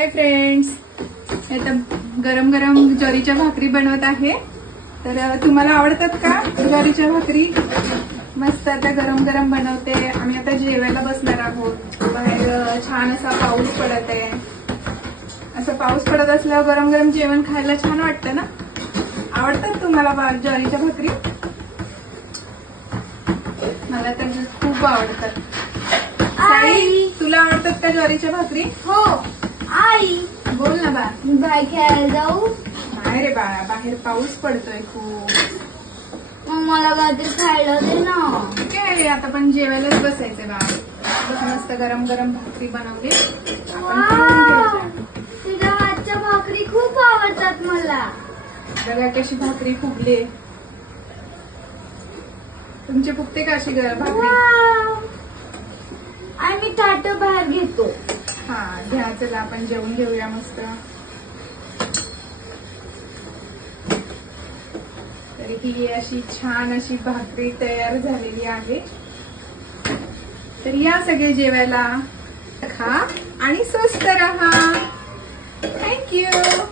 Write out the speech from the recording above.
Hi friends आता गरम गरम ज्वारीच्या भाकरी बनवत आहे. तर तुम्हाला आवडतात का ज्वारीच्या भाकरी? मस्त आता गरम गरम बनवते. आम्ही आता जेवायला बसणार आहोत. बाहेर छान असा पाऊस पडत आहे. असं पाऊस पडत असल्यावर गरम गरम जेवण खायला छान वाटतं ना? आवडतात तुम्हाला ज्वारीच्या भाकरी? मला तर खूप आवडतात. तुला आवडतात का ज्वारीच्या भाकरी? हो. आई बोल ना बा बाय खेळायला जाऊ? नाही रे बाळा बाहेर पाऊस पडतोय खूप. मग मला काहीतरी खायला दे ना. रे आता पण जेवायलाच बसायचंय बाळा. मस्त गरम गरम भाकरी बनवली. आपण खाऊन घ्यायच्या. तुझ्या हातच्या भाकरी खूप आवडतात मला. बघा कशी भाकरी फुगली. तुमची फुगते का अशी ग- भाकरी? वाव. आणि मी ताट बाहेर घेतो. घ्या चला आपण जेवून घेऊया मस्त. तर ही अशी छान अशी भाकरी तयार झालेली आहे. तर या सगळे जेवायला खा आणि स्वस्त रहा. थँक्यू